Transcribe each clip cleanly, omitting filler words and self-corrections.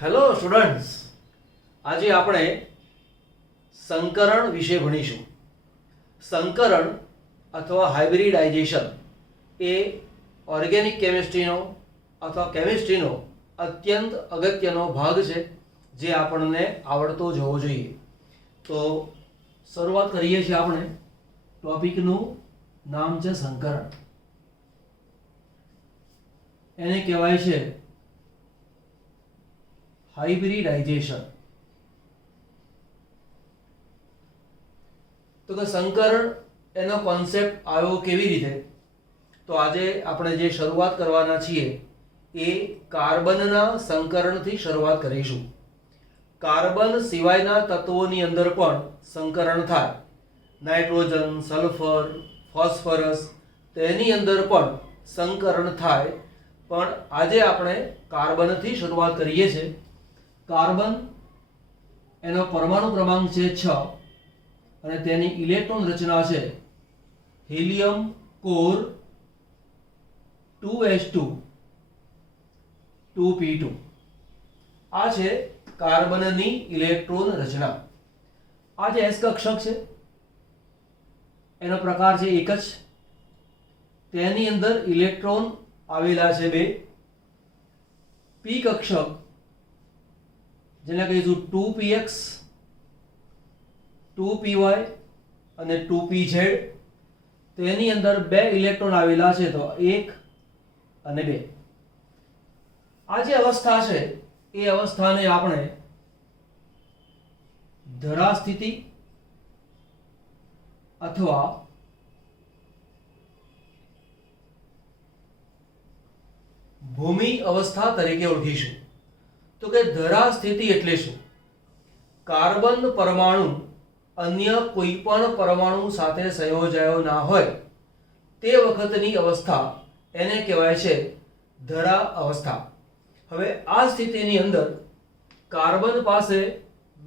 Hello students, આજે આપણે સંકરણ વિશે ભણીશું. સંકરણ અથવા હાઇબ્રિડાઇઝેશન એ ઓર્ગેનિક કેમિસ્ટ્રીનો અથવા કેમિસ્ટ્રીનો અત્યંત અગત્યનો ભાગ છે જે આપણને આવડતો જ હોવો જોઈએ. તો શરૂઆત કરીએ છીએ. આપણે ટોપિકનું નામ છે સંકરણ. એને કહેવાય છે હાઇબ્રિડાઇઝેશન. તો કે સંકરણ એનો કોન્સેપ્ટ આવ્યો કેવી રીતે? તો આજે આપણે જે શરૂઆત કરવાના છીએ એ કાર્બનના સંકરણથી શરૂઆત કરીશું. કાર્બન સિવાયના તત્વોની અંદર પણ સંકરણ થાય. નાઇટ્રોજન, સલ્ફર, ફોસ્ફરસ, તેની અંદર પણ સંકરણ થાય. પણ આજે આપણે કાર્બનથી શરૂઆત કરીએ છીએ. કાર્બન એનો પરમાણુ ક્રમાંક છે 6 અને તેની ઇલેક્ટ્રોન રચના છે હિલિયમ કોર 2s2 2p2. આ છે કાર્બનની ઇલેક્ટ્રોન રચના. આ જે s કક્ષક છે એનો પ્રકાર છે એક જ. તેની અંદર ઇલેક્ટ્રોન આવેલા છે 2. p કક્ષક જેને કહીશું 2px 2py અને 2pz. તેની અંદર 2 ઇલેક્ટ્રોન આવેલા છે, તો 1 અને 2. આ જે અવસ્થા છે એ અવસ્થાને આપણે ધરા સ્થિતિ અથવા ભૂમિ અવસ્થા તરીકે ઓળખીશું. તો કે ધરા સ્થિતિ એટલે શું? કાર્બન પરમાણુ અન્ય કોઈ પણ પરમાણુ સાથે સંયોજાયો ના હોય તે વખતની અવસ્થા એને કહેવાય છે ધરા અવસ્થા. હવે આ સ્થિતિની અંદર કાર્બન પાસે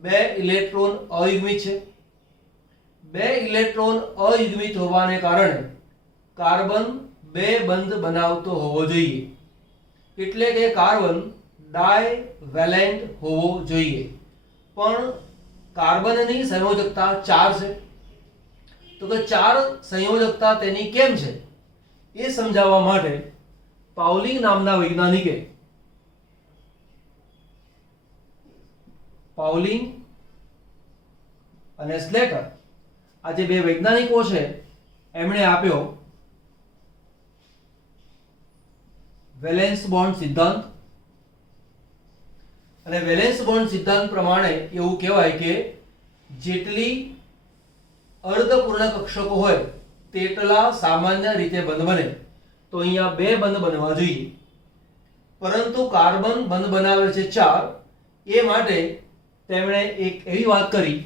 2 ઇલેક્ટ્રોન અયુગ્મિત છે. 2 ઇલેક્ટ્રોન અયુગ્મિત હોવાને કારણે કાર્બન 2 બંધ બનાવતો હોવો જોઈએ. એટલે કે કાર્બન ડાયવેલેન્ટ હોવો જોઈએ. પણ કાર્બનની સંયોજકતા 4 છે. તો કે 4 સંયોજકતા તેની કેમ છે એ સમજાવવા માટે પાઉલિંગ નામના વૈજ્ઞાનિકે પાઉલિંગ અને સ્લેટર આ જે 2 વૈજ્ઞાનિકો છે એમણે આપ્યો વેલેન્સ બોન્ડ સિદ્ધાંત. અને વેલેન્સ બોન્ડ સિદ્ધાંત પ્રમાણે એવું કહેવાય કે જેટલી અર્ધપૂર્ણ કક્ષકો હોય તેટલા સામાન્ય રીતે બંધ બને. તો અહીંયા 2 બંધ બનવા જોઈએ. પરંતુ કાર્બન બંધ બનાવે છે 4. એ માટે તેમણે એક એવી વાત કરી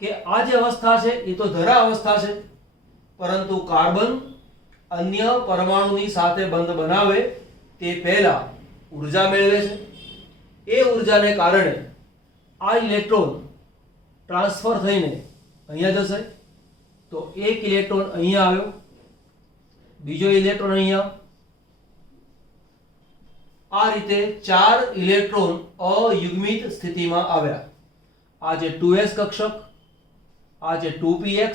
કે આ જે અવસ્થા છે એ તો ધરા અવસ્થા છે, પરંતુ કાર્બન અન્ય પરમાણુની સાથે બંધ બનાવે તે પહેલા ઉર્જા મેળવે છે. એ ઉર્જાને કારણે આ ઇલેક્ટ્રોન ટ્રાન્સફર થઈને અહીંયા જશે. તો એક ઇલેક્ટ્રોન અહીંયા આવ્યો, બીજો ઇલેક્ટ્રોન અહીંયા. આ રીતે 4 ઇલેક્ટ્રોન અયુગ્મિત સ્થિતિમાં આવ્યા. આ જે 2s કક્ષક, આ જે 2px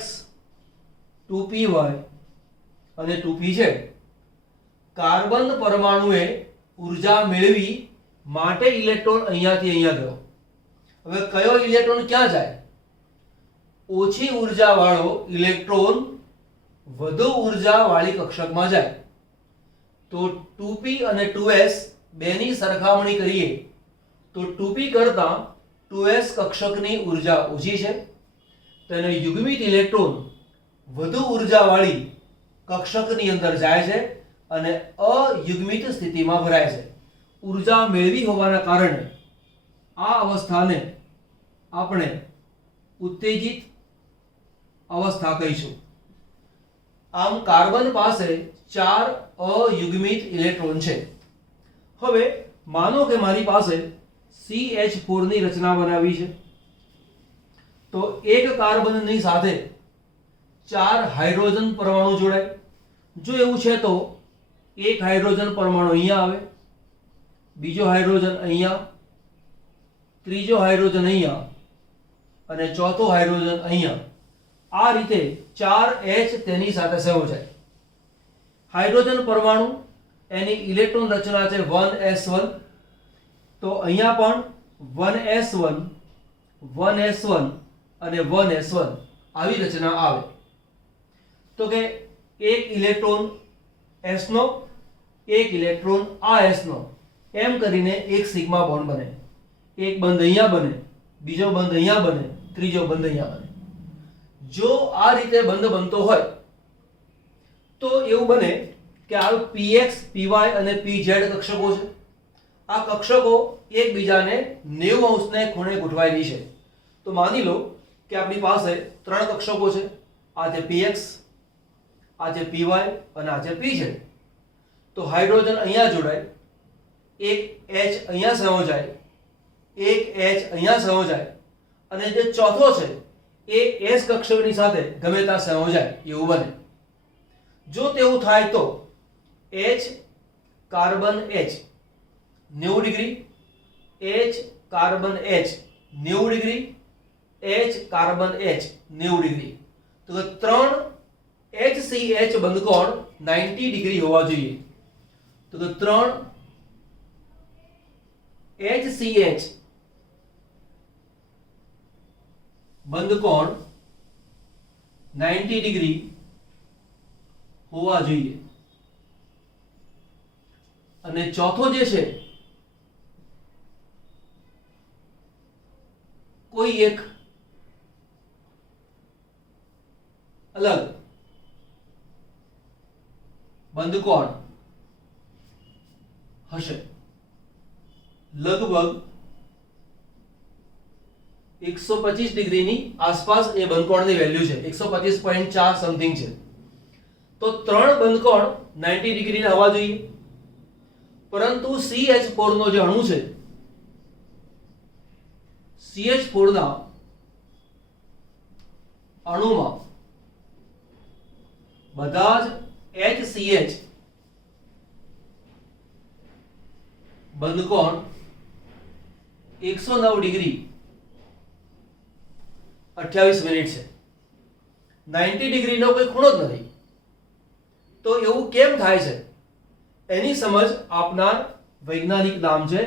2py અને 2pz. કાર્બન પરમાણુએ ઉર્જા મેળવી માટે ઇલેક્ટ્રોન અહીંયાથી અહીંયા ગયો. હવે કયો ઇલેક્ટ્રોન ક્યાં જાય? ઓછી ઉર્જા વાળો ઇલેક્ટ્રોન વધુ ઉર્જા વાળી કક્ષકમાં જાય. તો 2p અને 2s બેની સરખામણી કરીએ તો 2p કરતાં 2s કક્ષકની ઉર્જા ઓછી છે. તેને યુગ્મિત ઇલેક્ટ્રોન વધુ ઉર્જા વાળી કક્ષકની અંદર જાય છે અને અયુગ્મિત સ્થિતિમાં ભરાય છે. ઉર્જા મેળવી હોવાના કારણે આ અવસ્થાને આપણે ઉત્તેજિત અવસ્થા કહીશું. આમ કાર્બન પાસે 4 અયુગ્મિત ઇલેક્ટ્રોન છે. હવે માનો કે મારી પાસે CH4 ની રચના બનાવી છે. તો એક કાર્બનની સાથે 4 હાઇડ્રોજન પરમાણુ જોડાય. જો એવું છે તો એક હાઇડ્રોજન પરમાણુ અહીંયા આવે, બીજો હાઇડ્રોજન અહીંયા ત્રીજો હાઇડ્રોજન અહીંયા અને ચોથો હાઇડ્રોજન અહીંયા. આ રીતે 4H તેની સાથે સંયોજાય. હાઇડ્રોજન પરમાણુ એની ઇલેક્ટ્રોન રચના છે 1s1. તો અહીંયા પણ 1s1 1s1 અને 1s1 આવી રચના આવે. તો કે એક ઇલેક્ટ્રોન s નો, એક ઇલેક્ટ્રોન આ s નો, એમ કરીને એક સિગ્મા બોન્ડ બને. એક બંધ અહીંયા બને, બીજો બંધ અહીંયા બને, ત્રીજો બંધ અહીંયા બને. જો આ રીતે બંધ બનતો હોય તો એવું બને કે આ px py અને pz કક્ષકો છે. આ કક્ષકો એકબીજાને 90 અંશને ખૂણે ગોઠવાયેલી છે. તો માની લો કે આપણી પાસે ત્રણ કક્ષકો છે. આ છે px, આ છે py અને આ છે pz. તો હાઇડ્રોજન અહીંયા જોડાય, એક H અહીંયા સંયોજાય, એક H અહીંયા સંયોજાય અને જે ચોથો છે એ S કક્ષકની સાથે ગમે ત્યાં સંયોજાય એવું બને. જો તેવું થાય તો H carbon H 90 degree, H carbon H 90 degree, H carbon H 90 degree. તો ત્રણ HCH બંધકોણ 90 ડિગ્રી હોવા જોઈએ. તો ત્રણ HCH બંધકોણ 90 ડિગ્રી હોવા જોઈએ. અને ચોથો જે છે કોઈ એક અલગ બંધકોણ હશે. લગભગ 125 ડિગ્રીની આસપાસ એ બંધકોણની વેલ્યુ છે. 125.4 સમથિંગ છે. તો ત્રણ બંધકોણ 90 ડિગ્રીના હોવા જોઈએ. પરંતુ CH4 નો જે અણુ છે, CH4 ના અણુમાં બધા જ HCH બંધકોણ 109 ડિગ્રી 28 મિનિટ છે. 90 ડિગ્રીનો કોઈ ખૂણો જ નથી. તો એવું કેમ થાય છે એની સમજ આપનાર વૈજ્ઞાનિક નામ છે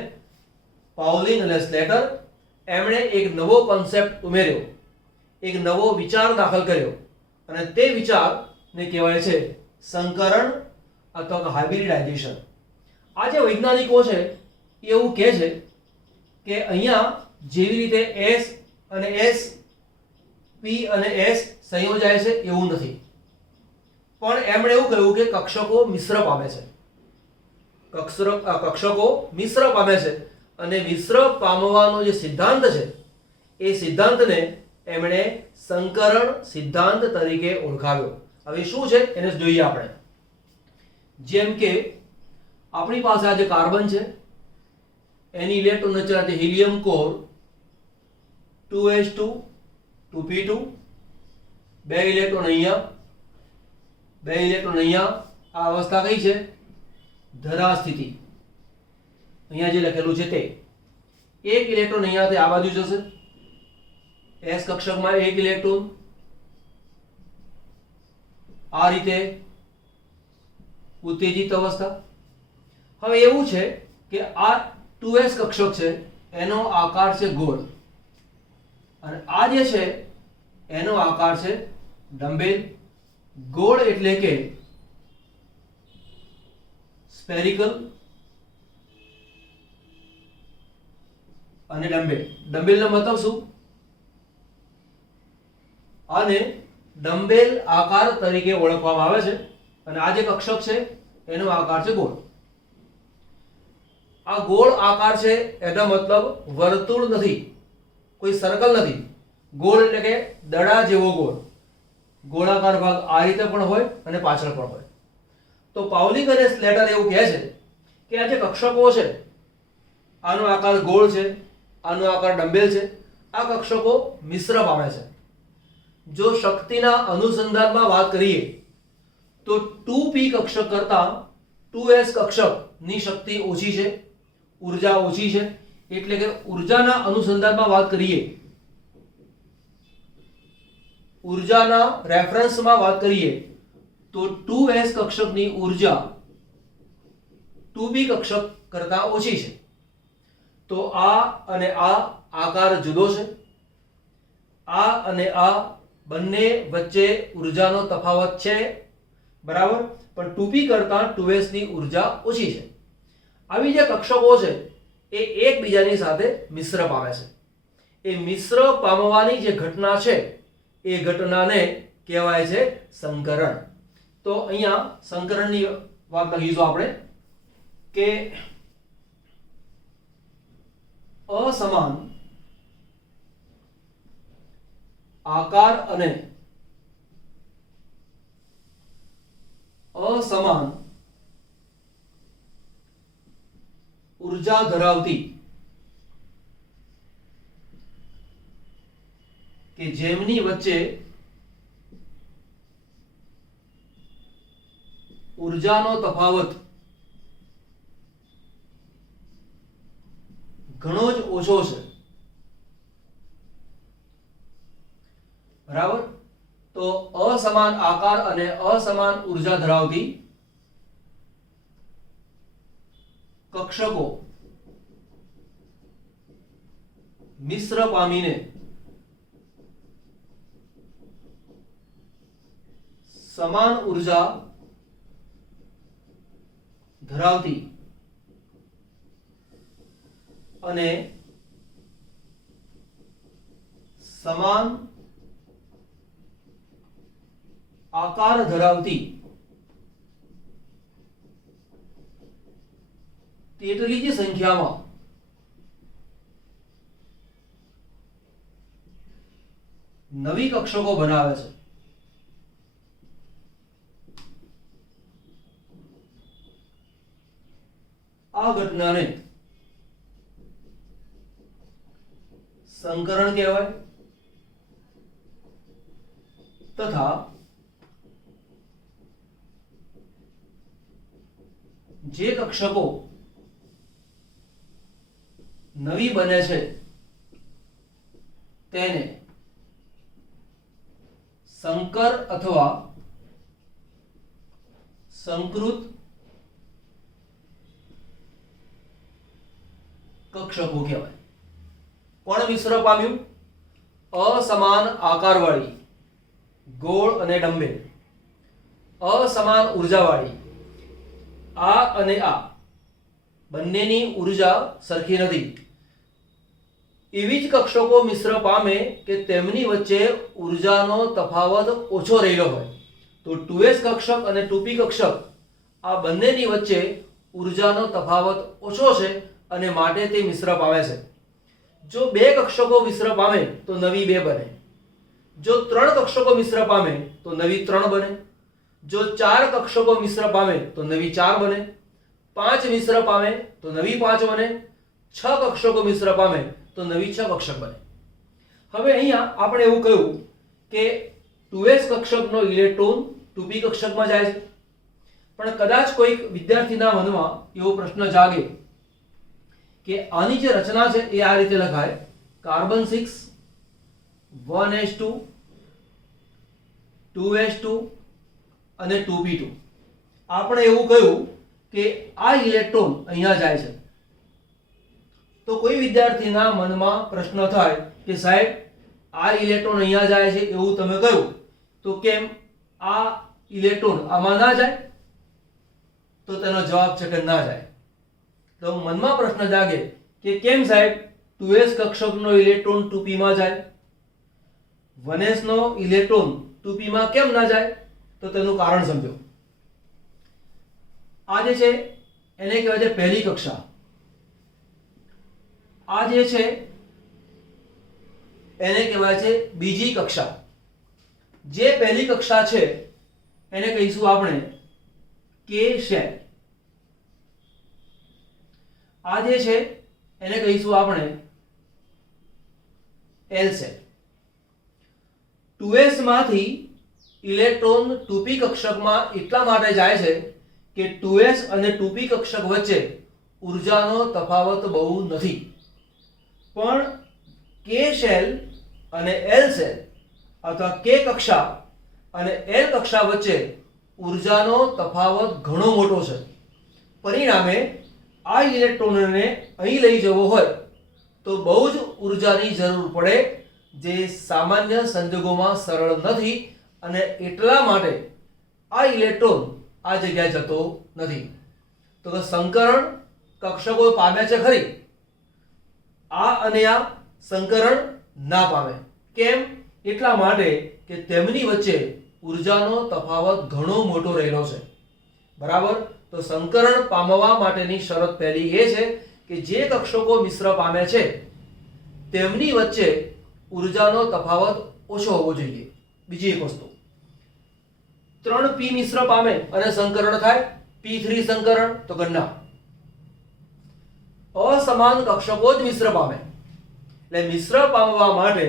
પાઉલિન અને સ્લેટર. એમણે એક નવો કોન્સેપ્ટ ઉમેર્યો, એક નવો વિચાર દાખલ કર્યો અને તે વિચારને કહેવાય છે સંકરણ અથવા હાઇબ્રિડાઇઝેશન. આ જે વૈજ્ઞાનિકો છે એવું કહે છે કે અહીંયા જેવી રીતે S અને S, P અને S સંયોજાય છે એવું નથી, પણ એમણે એવું કહ્યું કે કક્ષકો મિશ્ર પામે છે. કક્ષકો મિશ્ર પામે છે અને મિશ્ર પામવાનો જે સિદ્ધાંત છે એ સિદ્ધાંતને એમણે સંકરણ સિદ્ધાંત તરીકે ઓળખાવ્યો. હવે શું છે એને જોઈએ આપણે. જેમ કે આપણી પાસે આ જે કાર્બન છે એની ઇલેક્ટ્રોન રચના છે હિલિયમ કોર 2s2 2p2, બે ઇલેક્ટ્રોન અહીંયા, બે ઇલેક્ટ્રોન અહીંયા. આ અવસ્થા કઈ છે? ધરા સ્થિતિ. અહીંયા જે લખેલું છે તે. એક ઇલેક્ટ્રોન અહીંયાથી આ બાજુ જશે, S કક્ષકમાં એક ઇલેક્ટ્રોન આ રીતે ઉત્તેજિત અવસ્થા. હવે એવું છે કે આ 2s કક્ષક છે એનો આકાર છે ગોળ અને આ જે છે એનો આકાર છે ડમ્બેલ. ગોળ એટલે કે સ્ફેરિકલ અને ડમ્બેલ. ડમ્બેલનો મતલબ શું? આને ડમ્બેલ આકાર તરીકે ઓળખવામાં આવે છે અને આ જે કક્ષક છે એનો આકાર છે ગોળ. આ ગોળ આકાર છે એનો મતલબ વર્તુળ નથી, કોઈ સર્કલ નથી. ગોળ એટલે કે દડા જેવો ગોળ. ગોળાકાર ભાગ આ રીતે પણ હોય અને પાછળ પણ હોય. તો પાઉલિંગ અને સ્લેટર એવું કહે છે કે આ જે કક્ષકો છે આનો આકાર ગોળ છે, આનો આકાર ડમ્બેલ છે. આ કક્ષકો મિશ્ર પામે છે. જો શક્તિના અનુસંધાનમાં વાત કરીએ તો 2p કક્ષક કરતા 2s કક્ષકની શક્તિ ઓછી છે, ઉર્જા ઓછી છે, એટલે કે ઉર્જાના અનુસંધાનમાં વાત કરીએ, ઉર્જાના રેફરન્સમાં વાત કરીએ તો 2s કક્ષકની ઉર્જા 2p કક્ષક કરતા ઓછી છે. તો આ અને આ આકાર જુદો છે. આ અને આ બંને વચ્ચે ઉર્જાનો તફાવત છે, બરાબર, પણ 2p કરતા 2s ની ઉર્જા ઓછી છે. આવી જે કક્ષકો છે એ એકબીજાની સાથે મિશ્ર પામે છે. એ મિશ્ર પામવાની જે ઘટના છે એ ઘટનાને કહેવાય છે સંકરણ. તો અહીંયા સંકરણની વાત લખીશું આપણે કે અસમાન આકાર અને અસમાન ઉર્જા ધરાવતી કે જેમની વચ્ચે ઉર્જાનો તફાવત ઘણો જ ઓછો છે, બરાબર. તો અસમાન આકાર અને અસમાન ઉર્જા ધરાવતી કક્ષકો મિશ્ર પામીને સમાન ઉર્જા ધરાવતી અને સમાન આકાર ધરાવતી તેટલી જ સંખ્યામાં નવી કક્ષકો બનાવે છે. આ ઘટનાને સંકરણ કહેવાય તથા જે કક્ષકો નવી બને છે તેને સંકર અથવા સંકૃત કક્ષકો કહેવાય. કોણ મિશ્ર પામ્યું? અસમાન આકારવાળી ગોળ અને ડંબેલ, અસમાન ઉર્જાવાળી આ અને આ બંનેની ઉર્જા સરખી નથી. એવી જ કક્ષકો મિશ્ર પામે કે તેમની વચ્ચે ઉર્જાનો તફાવત ઓછો રહેલો હોય. તો 2s કક્ષક અને 2p કક્ષક આ બંનેની વચ્ચે ઉર્જાનો તફાવત ઓછો છે અને માટે તે મિશ્ર પામે છે. જો બે કક્ષકો મિશ્ર પામે તો નવી 2 બને. જો 3 કક્ષકો મિશ્ર પામે તો નવી 3 બને. જો 4 કક્ષકો મિશ્ર પામે તો નવી 4 બને. 5 મિશ્ર પામે તો નવી 5 બને. 6 કક્ષકો મિશ્ર પામે તો નવી 6 કક્ષક બને. હવે અહીંયા આપણે એવું કહ્યું કે 2s કક્ષકનો ઇલેક્ટ્રોન 2p કક્ષકમાં જાય છે, પણ કદાચ કોઈક વિદ્યાર્થીના મનમાં એવો પ્રશ્ન જાગે કે આની જે રચના છે એ આ રીતે લખાય: કાર્બન 6 1s2 2s2 અને 2p2. આપણે એવું કહ્યું કે આ ઇલેક્ટ્રોન અહીંયા જાય છે. તો કોઈ વિદ્યાર્થીના મનમાં પ્રશ્ન થાય કે સાહેબ આ ઇલેક્ટ્રોન અહીંયા જાય છે એવું તમે કહ્યું, તો કેમ આ ઇલેક્ટ્રોન આમાં ના જાય? તો તેનો જવાબ છે કે ના જાય. તો મનમાં પ્રશ્ન જાગે કે કેમ સાહેબ 2s કક્ષકનો ઇલેક્ટ્રોન 2p માં જાય, 1s નો ઇલેક્ટ્રોન 2p માં કેમ ના જાય? તો તેનું કારણ સમજો. આ જે છે એને કહેવાય છે પહેલી કક્ષા. આ જે છે એને કહેવાય છે બીજી કક્ષા. જે પહેલી કક્ષા છે એને કહીશું આપણે કે શેલ. આ જે છે એને કહીશું આપણે એલ શેલ. 2s માંથી ઇલેક્ટ્રોન 2p કક્ષકમાં એટલા માટે જાય છે કે 2s અને 2p કક્ષક વચ્ચે ઉર્જાનો તફાવત બહુ નથી. પણ કે શેલ અને એલ શેલ અથવા કે કક્ષા અને એલ કક્ષા વચ્ચે ઉર્જાનો તફાવત ઘણો મોટો છે. પરિણામે આ ઇલેક્ટ્રોનને અહીં લઈ જવો હોય તો બહુ જ ઉર્જાની જરૂર પડે, જે સામાન્ય સંજોગોમાં સરળ નથી, અને એટલા માટે આ ઇલેક્ટ્રોન આ જગ્યાએ જતો નથી. તો કે સંકરણ કક્ષકો પામે છે ખરી, આ અને આ સંકરણ ના પામે. કેમ? એટલા માટે કે તેમની વચ્ચે ઉર્જાનો તફાવત ઘણો મોટો રહેલો છે. બરાબર. તો સંકરણ પામવા માટેની શરત પહેલી એ છે કે જે કક્ષકો મિશ્ર પામે છે તેમની વચ્ચે ઉર્જાનો તફાવત ઓછો હોવો જોઈએ. બીજી એક વસ્તુ, 3p મિશ્ર પામે અને સંકરણ થાય, p3 સંકરણ, તો કે ના, અસમાન કક્ષકો જ મિશ્ર પામે. એટલે મિશ્ર પામવા માટે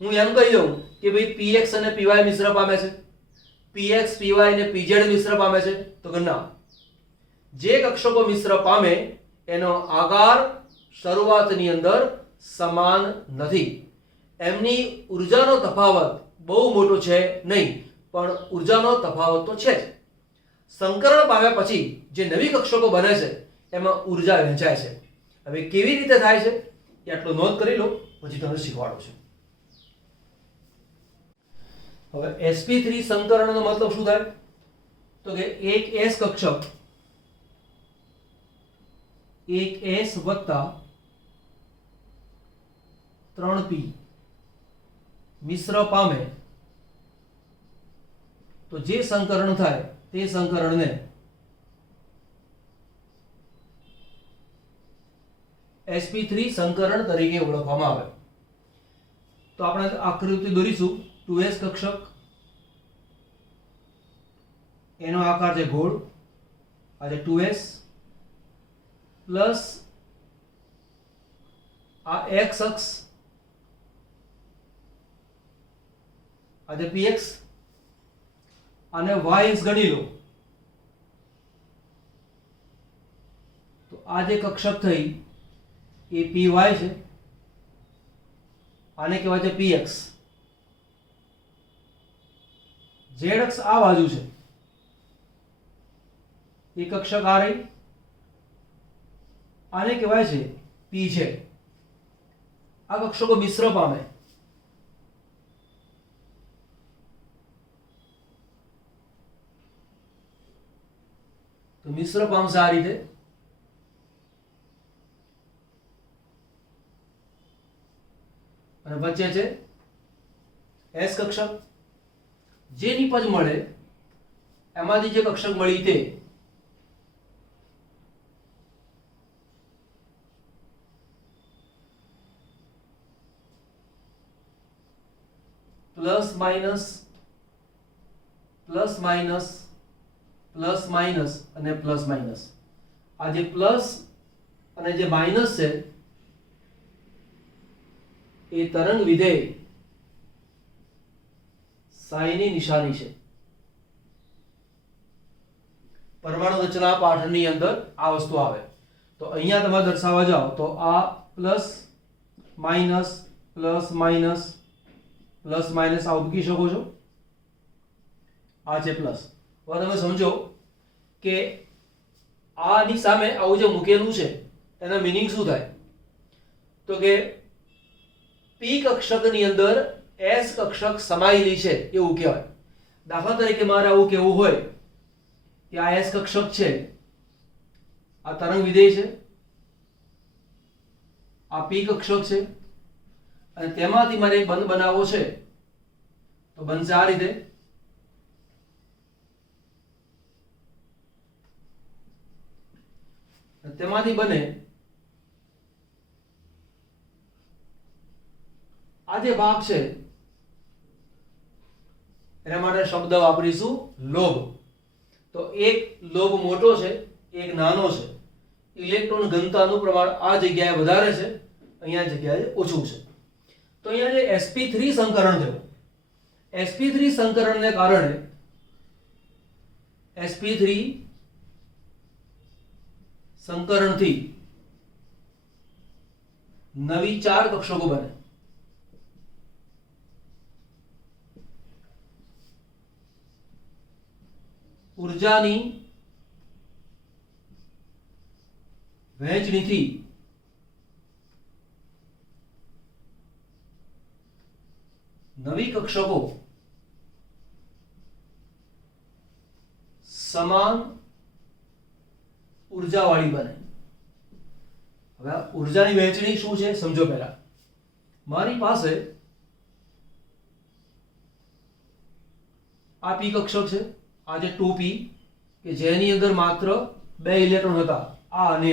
હું એમ કહી દઉં કે ભાઈ px અને py મિશ્ર પામે છે, px py અને pz મિશ્ર પામે છે, તો કે ના. જે કક્ષકો મિશ્ર પામે એનો આકાર શરૂઆતની અંદર સમાન નથી. એમની ઉર્જાનો તફાવત બહુ મોટો છે નહીં, પણ ઉર્જાનો તફાવત તો છે જ. સંકરણ પામ્યા પછી જે નવી કક્ષકો બને છે એમાં ઉર્જા વહેંચાય છે. હવે કેવી રીતે થાય છે એ આટલું નોંધ કરી લો, પછી તમને શીખવાડું છું. હવે sp3 સંકરણનો મતલબ શું થાય? તો કે એક s કક્ષક એક s વત્તા 3p મિશ્ર પામે તો જે સંકરણ થાય તે સંકરણને sp3 સંકરણ તરીકે ઓળખવામાં આવે. તો આપણે આકૃતિ દોરીશું. 2s કક્ષક, એનો આકાર છે ગોળ, આ છે 2s પ્લસ આ x અક્ષ, આ છે px, અને y અક્ષ ગણી લો તો આ જે કક્ષક થઈ એ py છે, આને કહેવાય છે px. z અક્ષ આ બાજુ છે, એ કક્ષક આ રહી, આને કહેવાય છે pz. આ કક્ષકો મિશ્ર પામે તો મિશ્ર પામશે આ રીતે. અને વચ્ચે છે s કક્ષક. જે નિપજ મળે એમાંથી જે કક્ષક મળી તે plus minus plus minus plus minus અને પ્લસ માઇનસ. આ જે પ્લસ અને જે માઇનસ છે એ તરંગ વિધેય સાઈની નિશાની છે. પરમાણુ રચના પાઠની અંદર આ વસ્તુ આવે. તો અહીંયા તમે દર્શાવવા જાઓ તો આ plus minus plus minus plus minus આ મૂકી શકો છો. આ છે પ્લસ. હવે તમે સમજો કે આની સામે આવું જે મૂકેલું છે એના મીનિંગ શું થાય? તો કે p કક્ષકની અંદર s કક્ષક સમાયેલી છે એવું કહેવાય. દાખલા તરીકે મારે આવું કહેવું હોય કે આ s કક્ષક છે, આ તરંગ વિધેય છે, આ p કક્ષક છે, અને તેમાંથી મારે એક બંધ બનાવવો છે તો બનશે આ રીતે. તેમાંથી બને આ જે ભાગ છે એના માટે શબ્દ વાપરીશું લોબ. તો એક લોબ મોટો છે, એક નાનો છે. ઇલેક્ટ્રોન ઘનતાનું પ્રમાણ આ જગ્યાએ વધારે છે, અહીંયા જગ્યાએ ઓછું છે. તો અહીંયા જે sp3 સંકરણ થયું, sp3 સંકરણને કારણે sp3 સંકરણથી નવી 4 કક્ષકો બને. ઉર્જાની વહેંચણીથી નવી કક્ષકો સમાન ઉર્જાવાળી બને. હવે ઉર્જાની વહેંચણી શું છે સમજો. પહેલા મારી પાસે આ પી કક્ષક છે, આ જે 2p કે જેની અંદર માત્ર 2 ઇલેક્ટ્રોન હતા, આ અને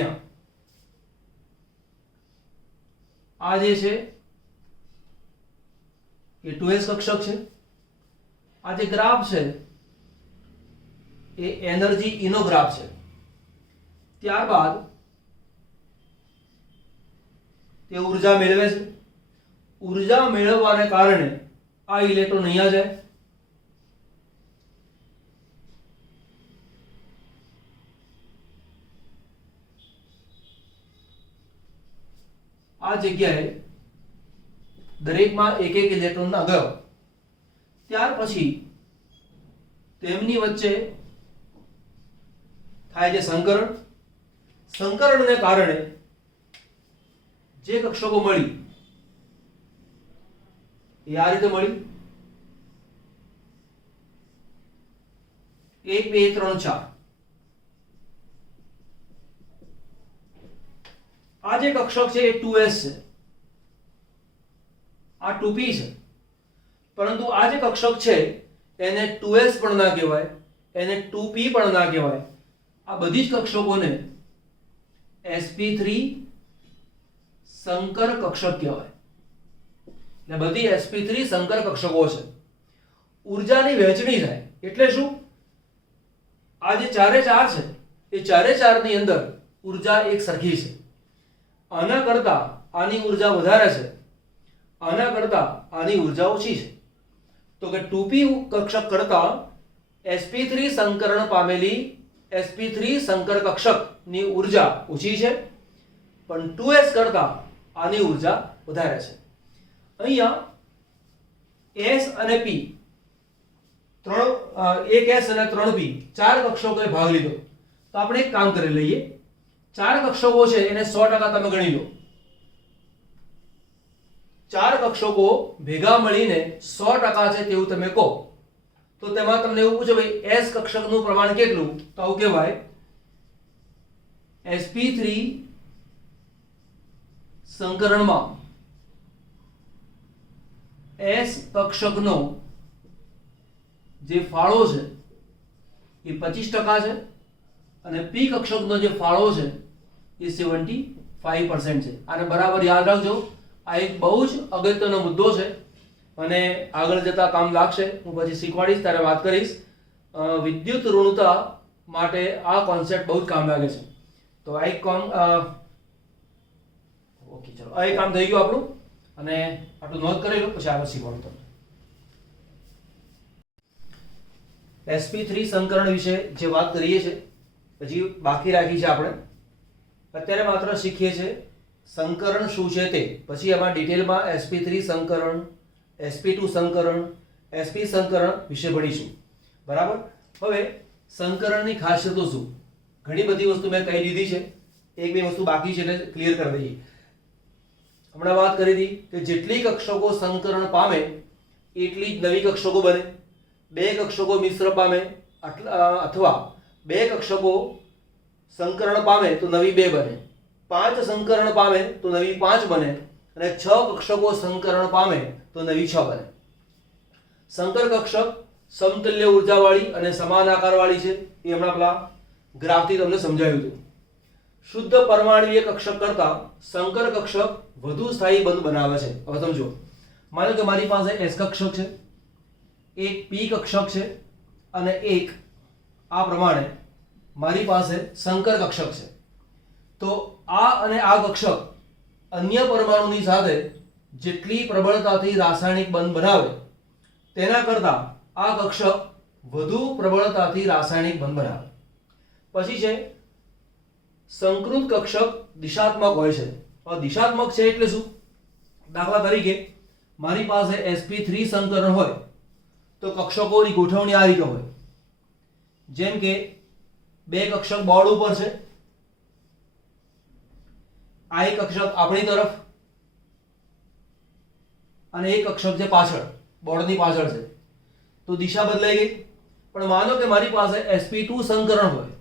આ જે છે એ 2s કક્ષક છે. આ જે ગ્રાફ છે એ એનર્જી ઇનો ગ્રાફ છે. ત્યારબાદ તે ઉર્જા મેળવે છે. ઉર્જા મેળવવાને કારણે આ ઇલેક્ટ્રોન અહીંયા જાય, આ જગ્યાએ દરેકમાં એક એક ઇલેક્ટ્રોન ગયો. ત્યાર પછી તેમની વચ્ચે થાય છે સંકરણ. સંકરણને કારણે જે કક્ષકો મળી એ આ રીતે મળી 1 2 3 4. આ જે કક્ષક છે એ 2s છે, આ 2p છે. પરંતુ આ જે કક્ષક છે એને 2s પણ ના કહેવાય, એને 2p પણ ના કહેવાય. આ બધી જ કક્ષકોને sp3 સંકર કક્ષક કહેવાય. એટલે બધી sp3 સંકર કક્ષકો છે. ઉર્જાની વહેંચણી થાય એટલે શું? આ જે 4 છે એ 4 ની અંદર ઉર્જા એક સરખી છે. આના કરતા આની ઉર્જા વધારે છે, આના કરતા આની ઉર્જા ઓછી છે. તો કે 2p કક્ષક કરતા sp3 સંકરણ પામેલી sp3 સંકર કક્ષકની ઉર્જા ઓછી છે, પણ 2s કરતા આની ઉર્જા વધારે છે. અહીંયા s અને p એક s અને 3p 4 કક્ષકોએ ભાગ લીધો. તો આપણે એક કામ કરી લઈએ. 4 કક્ષકો છે એને 100% તમે ગણી લો. 4 કક્ષકો ભેગા મળીને 100% છે તેવું તમે કહો તો તેમાં તમને એવું પૂછે ભાઈ s કક્ષકનું પ્રમાણ કેટલું, તો આવું કહેવાય sp3 સંકરણમાં s કક્ષકનો જે ફાળો છે એ 25% છે અને p કક્ષકનો જે ફાળો છે એ 75% છે. આને બરાબર યાદ રાખજો. આ એક બહુ જ અગત્યનો મુદ્દો છે અને આગળ જતા કામ લાગશે. હું પછી શીખવાડીશ ત્યારે વાત કરીશ. વિદ્યુત ઋણતા માટે આ કોન્સેપ્ટ બહુ જ કામ લાગે છે. તો આ એક કામ ઓકે ચલો આ એક કામ થઈ ગયું આપણું અને આટલું નોંધ કરી લો પછી આગળ શીખવાડું તમને. sp3 સંકરણ વિશે જે વાત કરીએ છીએ હજી બાકી રાખી છે આપણે. અત્યારે માત્ર શીખીએ છીએ સંકરણ શું છે તે. પછી એમાં ડિટેલમાં sp3 સંકરણ, sp2 સંકરણ, sp સંકરણ વિશે ભણીશું. બરાબર. હવે સંકરણની ખાસિયતો શું? ઘણી બધી વસ્તુ મેં કહી દીધી છે. એક બે વસ્તુ બાકી છે એટલે ક્લિયર કરી દઈએ. હમણાં વાત કરી હતી કે જેટલી કક્ષકો સંકરણ પામે એટલી જ નવી કક્ષકો બને. 2 કક્ષકો મિશ્ર પામે અથવા 2 કક્ષકો સંકરણ પામે તો નવી 2 બને. 5 સંકરણ પામે તો નવી 5 બને અને 6 કક્ષકો સંકરણ પામે તો નવી 6 બને. સંકર કક્ષક સમતુલ્ય ઉર્જાવાળી અને સમાન આકારવાળી છે. એ હમણાં પેલા ગ્રાફથી તમને સમજાવ્યું હતું. શુદ્ધ પરમાણુય કક્ષક કરતા સંકર કક્ષક વધુ સ્થાયી બંધ બનાવે છે. હવે સમજો, માનો કે મારી પાસે s કક્ષક છે, એક p કક્ષક છે અને એક આ પ્રમાણે મારી પાસે સંકર કક્ષક છે. તો આ અને આ કક્ષક અન્ય પરમાણુની સાથે જેટલી પ્રબળતાથી રાસાયણિક બંધ બનાવે તેના કરતા આ કક્ષક વધુ પ્રબળતાથી રાસાયણિક બંધ બનાવે. પછી છે સંકૃત કક્ષક દિશાત્મક હોય છે. હવે દિશાત્મક છે એટલે શું? દાખલા તરીકે મારી પાસે sp3 સંકરણ હોય તો કક્ષકોની ગોઠવણી આ રીતે હોય, જેમ કે બે કક્ષક બોર્ડ ઉપર છે, આ એક કક્ષક આપણી તરફ અને એક કક્ષક છે પાછળ, બોર્ડની પાછળ છે, તો દિશા બદલાઈ ગઈ. પણ માનો કે મારી પાસે sp2 સંકરણ હોય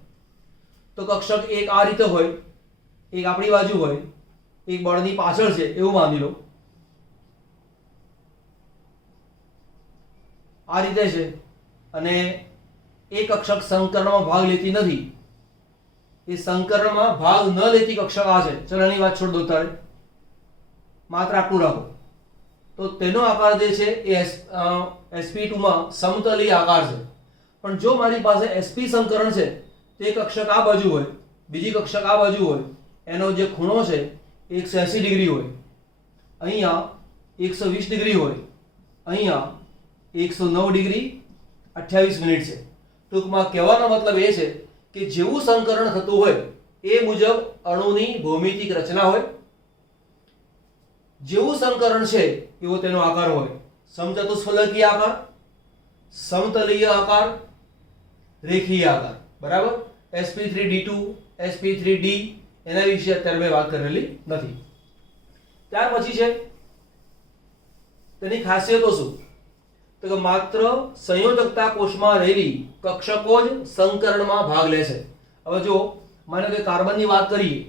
તો કક્ષક એક આ રીતે હોય, એક આપણી બાજુ હોય, એક બોર્ડની પાછળ છે એવું માની લો. આ રીતે છે અને એ કક્ષક સંકરણમાં ભાગ લેતી નથી. એ સંકરણમાં ભાગ ન લેતી કક્ષક આ છે. ચલો એની વાત છોડ દો તારે, માત્ર આટલું રાખો. તો તેનો આકાર જે છે એ sp2 માં સમતલીય આકાર છે. પણ જો મારી પાસે sp સંકરણ છે તે કક્ષક આ બાજુ હોય, બીજી કક્ષક આ બાજુ હોય, એનો જે ખૂણો છે 180 ડિગ્રી હોય, અહીંયા 120 ડિગ્રી હોય, અહીંયા 109 ડિગ્રી 28 મિનિટ છે. ટૂંકમાં કહેવાનો મતલબ એ છે કે જેવું સંકરણ થતું હોય એ મુજબ અણુની ભૌમિતિક રચના હોય, જેવું સંકરણ છે એવો તેનો આકાર હોય. સમચતુષ્ફલકીય આકાર, સમતલીય આકાર, રેખીય આકાર. બરાબર. sp3d2 sp3d એના વિશે અત્યારે મેં વાત કરેલી નથી. ત્યાર પછી છે તેની ખાસિયતો શું? તો કે માત્ર સંયોજકતા કોષમાં રહેલી કક્ષકો જ સંકરણમાં ભાગ લે છે. હવે જો માનો કે કાર્બનની વાત કરીએ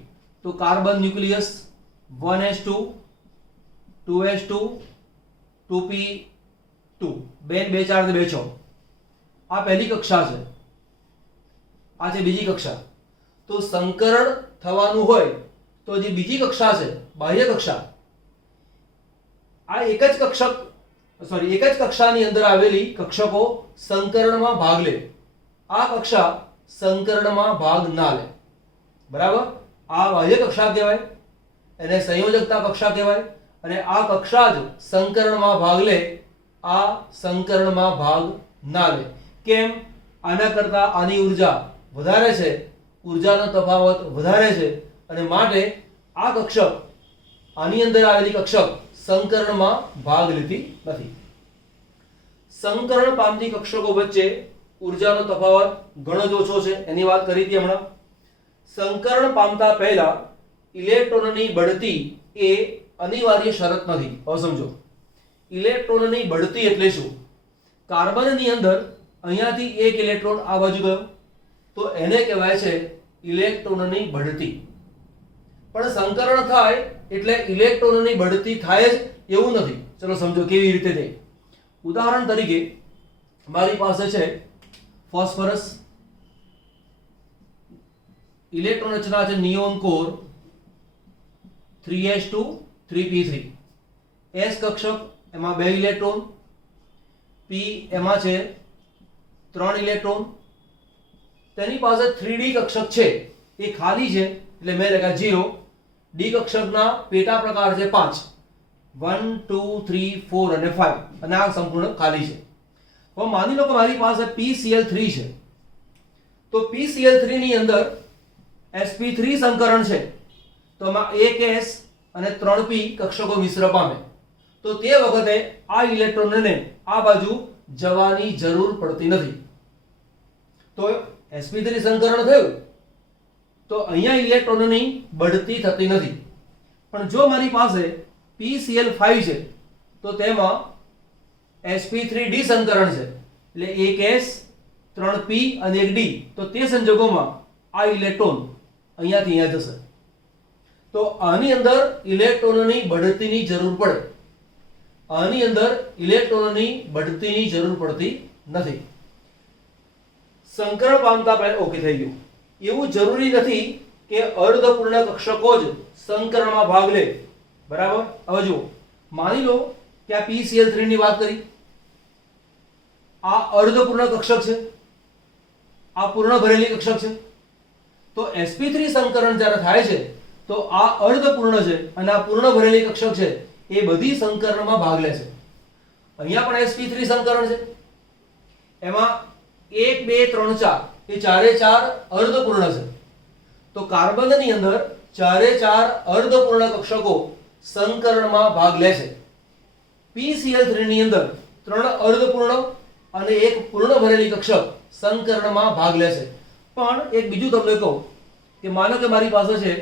તો carbon nucleus 1s2 2s2 2p2 2 2 4 2 6 આ પહેલી કક્ષા છે, આ છે બીજી કક્ષા. તો સંકરણ થવાનું હોય તો જે બીજી કક્ષા છે બાહ્ય કક્ષા, આ એક જ કક્ષાની અંદર આવેલી કક્ષકો સંકરણમાં ભાગ લે. આ કક્ષા સંકરણમાં ભાગ ના લે. બરાબર. આ બાહ્ય કક્ષા કહેવાય, એને સંયોજકતા કક્ષા કહેવાય. અને આ કક્ષા જ સંકરણમાં ભાગ લે, આ સંકરણમાં ભાગ ના લે. કેમ? આના કરતા આની ઉર્જા વધારે છે, ઉર્જાનો તફાવત વધારે છે અને માટે આ કક્ષક, આની અંદર આવેલી કક્ષક સંકરણમાં ભાગ લેતી નથી. સંકરણ પામતી કક્ષકો વચ્ચે ઉર્જાનો તફાવત ઘણો જ ઓછો છે, એની વાત કરી હતી હમણાં. સંકરણ પામતા પહેલા ઇલેક્ટ્રોનની બઢતી એ અનિવાર્ય શરત નથી. હવે સમજો, ઇલેક્ટ્રોનની બઢતી એટલે શું? કાર્બનની અંદર અહીંયાથી એક ઇલેક્ટ્રોન આ બાજુ ગયો તો એને કહેવાય છે ઇલેક્ટ્રોનની બઢતી. પણ સંકરણ થાય એટલે ઇલેક્ટ્રોનની બઢતી થાય જ એવું નથી. ચલો સમજો કેવી રીતે થાય. ઉદાહરણ તરીકે મારી પાસે છે ફોસ્ફરસ, ઇલેક્ટ્રોન રચના છે neon core 3s2 3p3, s કક્ષક એમાં 2 ઇલેક્ટ્રોન, p એમાં છે 3 ઇલેક્ટ્રોન. તેની પાસે 3d કક્ષક છે, એ ખાલી છે એટલે મેં લખ્યા 0. d કક્ષકના પેટા પ્રકાર છે 5, 1 2 3 4 અને 5 અને આ સંપૂર્ણ ખાલી છે. હવે માની લો કે મારી પાસે PCl3 છે, તો PCl3 ની અંદર sp3 સંકરણ છે, તો આમાં 1s અને 3p કક્ષકો મિશ્ર પામે. તો તે વખતે આ ઇલેક્ટ્રોનને આ બાજુ જવાની જરૂર પડતી નથી. તો sp3 સંકરણ થયું તો અહીંયા ઇલેક્ટ્રોનની બઢતી થતી નથી. પણ જો મારી પાસે PCl5 છે તો તેમાં sp3d સંકરણ છે, એટલે 1s 3p અને 1d. તો તે સંજોગોમાં આ ઇલેક્ટ્રોન અહીંયાથી અહીંયા જશે. તો આની અંદર ઇલેક્ટ્રોનની બઢતીની જરૂર પડે, આની અંદર ઇલેક્ટ્રોનની બઢતીની જરૂર પડતી નથી. સંકરણ પામતા પહેલા ઓકે થઈ ગયું. એવું જરૂરી નથી કે અર્ધપૂર્ણ કક્ષકો જ સંકરણમાં ભાગ લે. બરાબર. હવે જુઓ, માની લો કે આ PCl3 ની વાત કરી, આ અર્ધપૂર્ણ કક્ષક છે, આ પૂર્ણ ભરેલી કક્ષક છે. તો sp3 સંકરણ જ્યારે થાય છે તો આ અર્ધપૂર્ણ છે અને આ પૂર્ણ ભરેલી કક્ષક છે એ બધી સંકરણમાં ભાગ લે છે. અહીંયા પણ sp3 સંકરણ છે, એમાં 1 2 3 4 એ ચારે ચાર અર્ધપૂર્ણ છે. તો કાર્બનની અંદર ચારે ચાર અર્ધપૂર્ણ કક્ષકો સંકરણમાં ભાગ લે છે. PCl3 ની અંદર 3 અર્ધપૂર્ણ અને એક પૂર્ણ ભરેલી કક્ષક સંકરણમાં ભાગ લે છે. પણ એક બીજું તમને કહું કે માનો કે મારી પાસે છે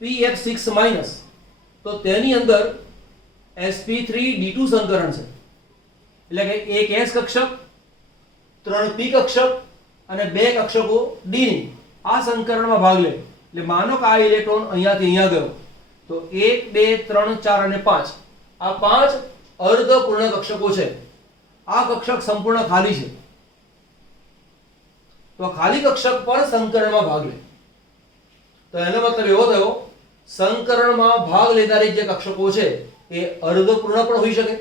PF6- તો તેની અંદર sp3d2 સંકરણ છે. એટલે કે એક s કક્ષક, 3 p કક્ષક અને 2 કક્ષકો d ની આ સંકરણમાં ભાગ લે. એટલે માનો કે આ ઇલેક્ટ્રોન અહીંયાથી અહીંયા ગયો તો 1 2 3 4 અને 5 આ 5 અર્ધપૂર્ણ કક્ષકો છે. આ કક્ષક સંપૂર્ણ ખાલી છે. તો ખાલી કક્ષક પર સંકરણમાં ભાગ લે. તો એનો મતલબ એવો થયો સંકરણમાં ભાગ લેનારી જે કક્ષકો છે એ અર્ધપૂર્ણ પણ હોઈ શકે,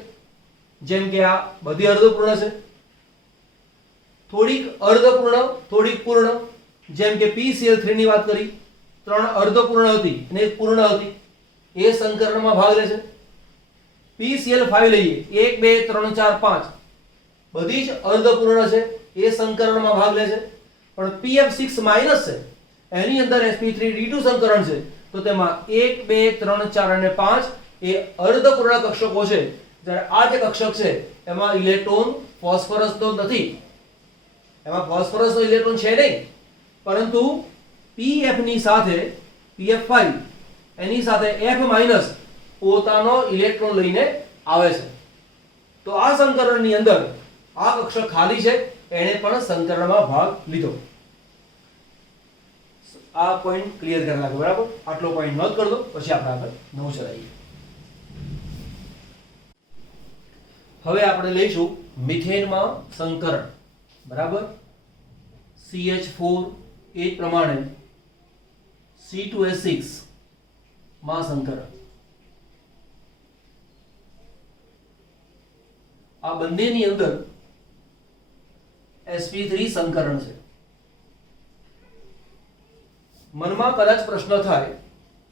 જેમ કે આ બધી અર્ધપૂર્ણ છે, થોડીક અર્ધપૂર્ણ થોડીક પૂર્ણ, જેમ કે PCl3 ની વાત કરી 3 અર્ધપૂર્ણ હતી અને 1 પૂર્ણ હતી, એ સંકરણમાં ભાગ લે છે. PCl5 લઈએ 1 2 3 4 5 બધી જ અર્ધપૂર્ણ છે, એ સંકરણમાં ભાગ લે છે. પણ PF6- છે એની અંદર sp3d2 સંકરણ છે, તો તેમાં 1 2 3 4 અને 5 એ અર્ધપૂર્ણ કક્ષકો છે. જ્યારે આ જે કક્ષક છે એમાં ઇલેક્ટ્રોન ફોસ્ફરસ તો નથી, એમાં ફોસ્ફરસનો ઇલેક્ટ્રોન છે નહીં, પરંતુ PF ની સાથે PF5 એની સાથે F- પોતાનો ઇલેક્ટ્રોન લઈને આવે છે. તો આ સંકરણની અંદર આ કક્ષક ખાલી છે, એણે પણ સંકરણમાં ભાગ લીધો. આ પોઈન્ટ ક્લિયર કરી નાખો, બરાબર? આટલો પોઈન્ટ નોટ કરી દો, પછી આપણે આગળ નવું ચલાવીએ. હવે આપણે લઈશું મિથેનમાં સંકરણ, બરાબર? CH4 એ જ પ્રમાણે C2H6 માં સંકરણ. આ બંનેની અંદર sp3 સંકરણ છે. મનમાં કદાચ પ્રશ્ન થાય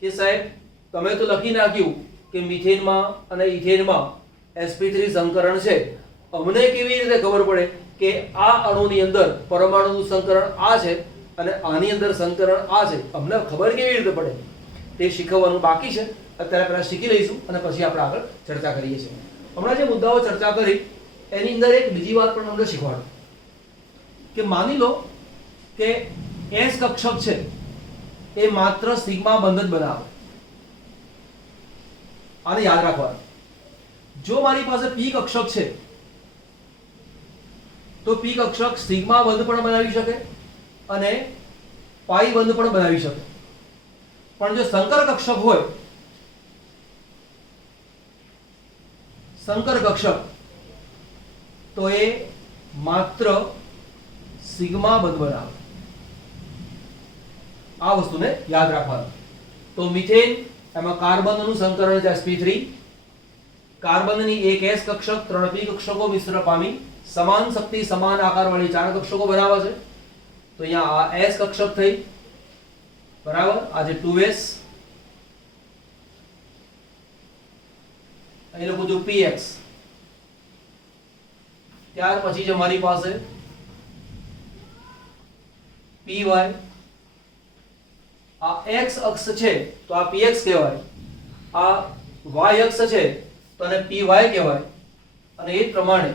કે સાહેબ તમે તો લખી નાખ્યું કે મિથેનમાં અને ઇથેનમાં sp3 સંકરણ છે, અમને કેવી રીતે ખબર પડે કે આ અણુની અંદર પરમાણુનું સંકરણ આ છે અને આની અંદર સંકરણ આ છે? અમને ખબર કેવી રીતે પડે તે શીખવવાનું બાકી છે. અત્યારે પહેલા શીખી લઈશું અને પછી આપણે આગળ ચર્ચા કરીએ છીએ. હમણાં જે મુદ્દાઓ ચર્ચા કરી એની અંદર એક બીજી વાત પણ અમને શીખવાડો કે માની લો કે S કક્ષક છે એ માત્ર સિગ્મા બંધ જ બનાવે. આને યાદ રાખવાનું. જો મારી પાસે P કક્ષક છે તો P કક્ષક સિગ્મા બંધ પણ બનાવી શકે અને પાઈ બંધ પણ બનાવી શકે. પણ જો સંકર કક્ષક હોય, સંકર કક્ષક, તો એ માત્ર સિગ્મા બંધ બનાવે. આ વસ્તુને યાદ રાખવાનું. તો મિથેન એમાં કાર્બનનું સંકરણ છે sp3, કાર્બનની એક S કક્ષક 3 P કક્ષકો મિશ્ર પામી સમાન શક્તિ સમાન આકાર વાળી 4 કક્ષકો બનાવે છે. તો અહીંયા આ S કક્ષક થઈ, બરાબર? આ જે 2s, અહીં લખું છું px. ત્યાર પછી જે મારી પાસે py, આ x અક્ષ છે તો આ px કહેવાય, આ y અક્ષ છે તો આને py કહેવાય. અને એ જ પ્રમાણે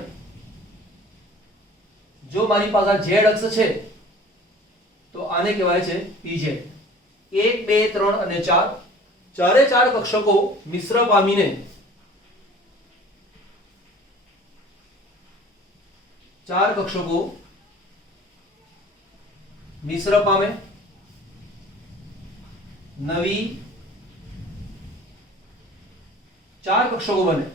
જો મારી પાસે z અક્ષ છે તો આને કહેવાય છે pz. 1 2 3 અને 4 ચારે ચાર કક્ષકો મિશ્ર પામીને ચાર કક્ષકો મિશ્ર પામે, નવી 4 કક્ષકો બને.